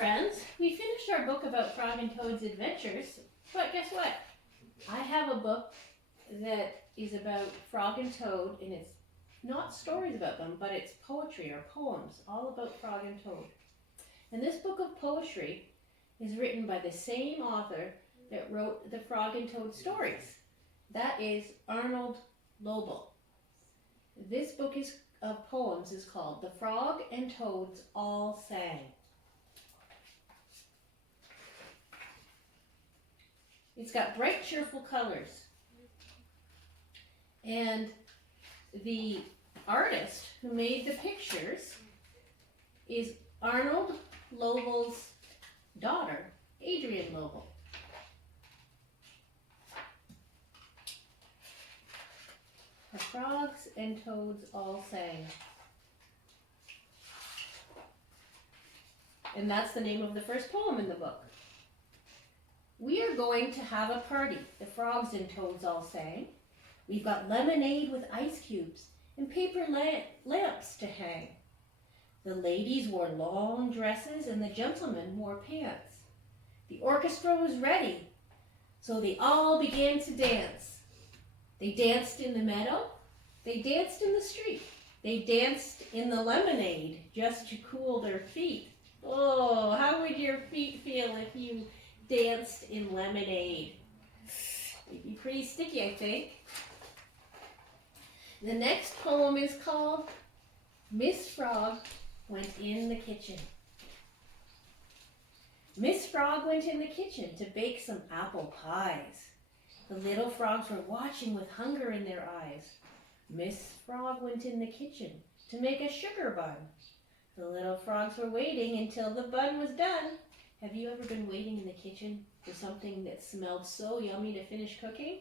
friends, we finished our book about Frog and Toad's adventures, but guess what? I have a book that is about Frog and Toad, and it's not stories about them, but it's poetry or poems all about Frog and Toad. And this book of poetry is written by the same author that wrote the Frog and Toad stories. That is Arnold Lobel. This book of poems is called The Frog and Toads All Sang. It's got bright, cheerful colors. And the artist who made the pictures is Arnold Lobel's daughter, Adrienne Lobel. The Frogs and Toads All Sang. And that's the name of the first poem in the book. We are going to have a party, the Frogs and Toads all sang. We've got lemonade with ice cubes and paper lamps to hang. The ladies wore long dresses and the gentlemen wore pants. The orchestra was ready, so they all began to dance. They danced in the meadow, they danced in the street, they danced in the lemonade just to cool their feet. Oh, how would your feet feel if you danced in lemonade? It'd be pretty sticky, I think. The next poem is called Miss Frog Went in the Kitchen. Miss Frog went in the kitchen to bake some apple pies. The little frogs were watching with hunger in their eyes. Miss Frog went in the kitchen to make a sugar bun. The little frogs were waiting until the bun was done. Have you ever been waiting in the kitchen for something that smelled so yummy to finish cooking?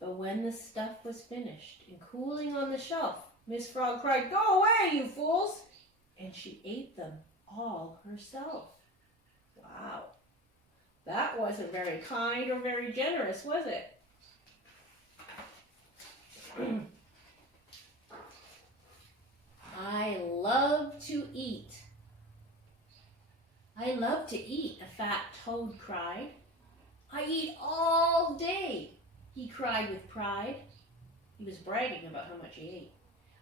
But when the stuff was finished and cooling on the shelf, Miss Frog cried, "Go away, you fools!" And she ate them all herself. Wow. That wasn't very kind or very generous, was it? I love to eat. I love to eat, a fat toad cried. I eat all day, he cried with pride. He was bragging about how much he ate.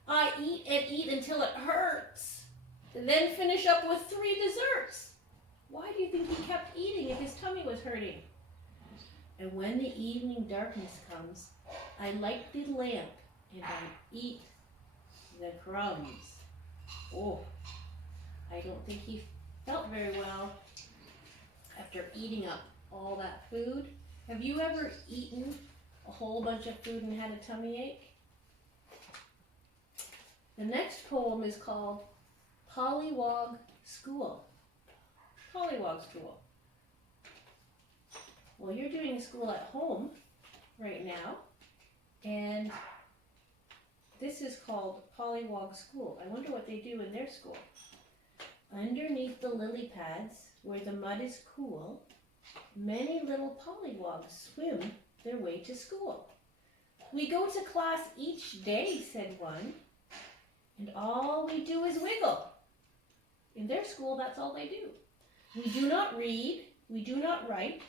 I eat and eat until it hurts, and then finish up with 3 desserts. Why do you think he kept eating if his tummy was hurting? And when the evening darkness comes, I light the lamp and I eat the crumbs. Oh, I don't think he felt very well after eating up all that food. Have you ever eaten a whole bunch of food and had a tummy ache? The next poem is called Pollywog School. Pollywog School. Well, you're doing school at home right now, and this is called Pollywog School. I wonder what they do in their school. Underneath the lily pads, where the mud is cool, many little pollywogs swim their way to school. We go to class each day, said one, and all we do is wiggle. In their school, that's all they do. We do not read, we do not write,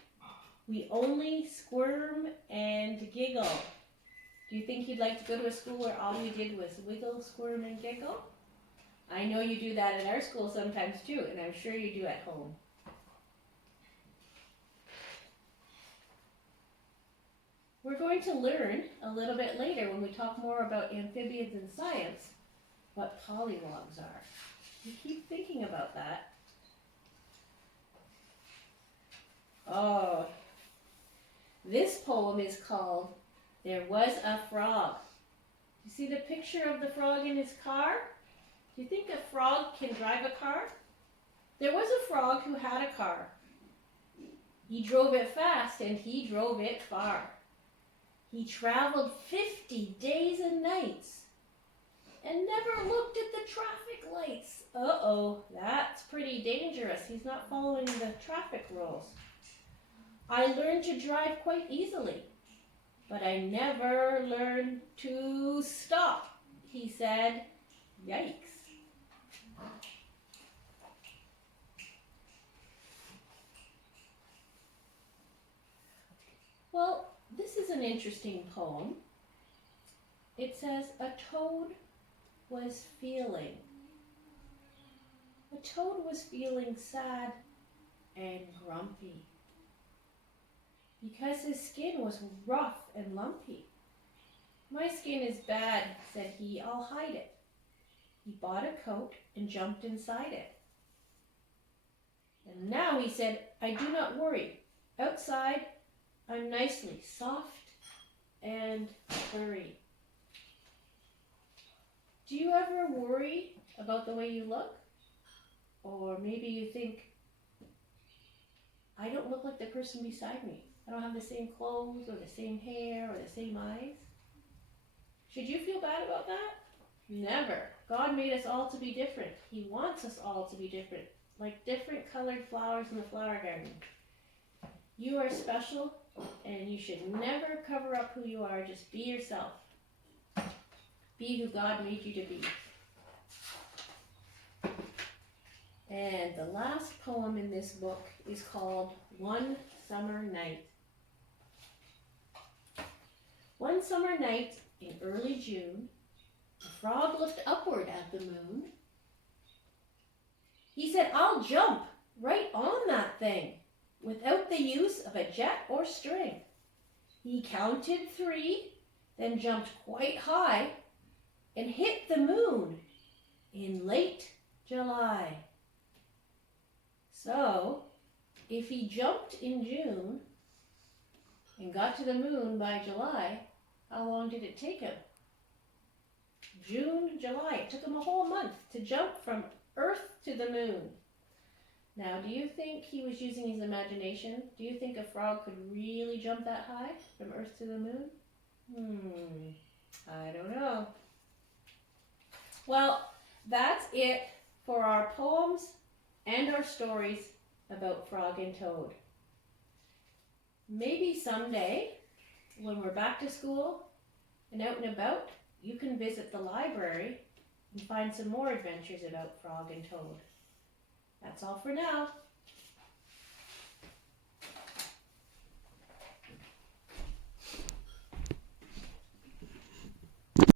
we only squirm and giggle. Do you think you'd like to go to a school where all you did was wiggle, squirm, and giggle? I know you do that in our school sometimes too, and I'm sure you do at home. We're going to learn a little bit later when we talk more about amphibians and science what pollywogs are. You keep thinking about that. Oh, this poem is called There Was a Frog. You see the picture of the frog in his car? Do you think a frog can drive a car? There was a frog who had a car. He drove it fast and he drove it far. He traveled 50 days and nights and never looked at the traffic lights. Uh-oh, that's pretty dangerous. He's not following the traffic rules. I learned to drive quite easily, but I never learned to stop, he said. Yikes. an interesting poem. It says, a toad was feeling. A toad was feeling sad and grumpy because his skin was rough and lumpy. My skin is bad, said he, I'll hide it. He bought a coat and jumped inside it. And now he said, I do not worry. Outside, I'm nicely soft and furry. Do you ever worry about the way you look? Or maybe you think, I don't look like the person beside me. I don't have the same clothes or the same hair or the same eyes. Should you feel bad about that? Never. God made us all to be different. He wants us all to be different, like different colored flowers in the flower garden. You are special, and you should never cover up who you are. Just be yourself. Be who God made you to be. And the last poem in this book is called One Summer Night. One summer night in early June, a frog looked upward at the moon. He said, I'll jump right on that thing without the use of a jet or string. He counted 3, then jumped quite high and hit the moon in late July. So, if he jumped in June and got to the moon by July, how long did it take him? June, July. It took him a whole month to jump from Earth to the moon. Now, do you think he was using his imagination? Do you think a frog could really jump that high from Earth to the moon? I don't know. Well, that's it for our poems and our stories about Frog and Toad. Maybe someday, when we're back to school and out and about, you can visit the library and find some more adventures about Frog and Toad. That's all for now.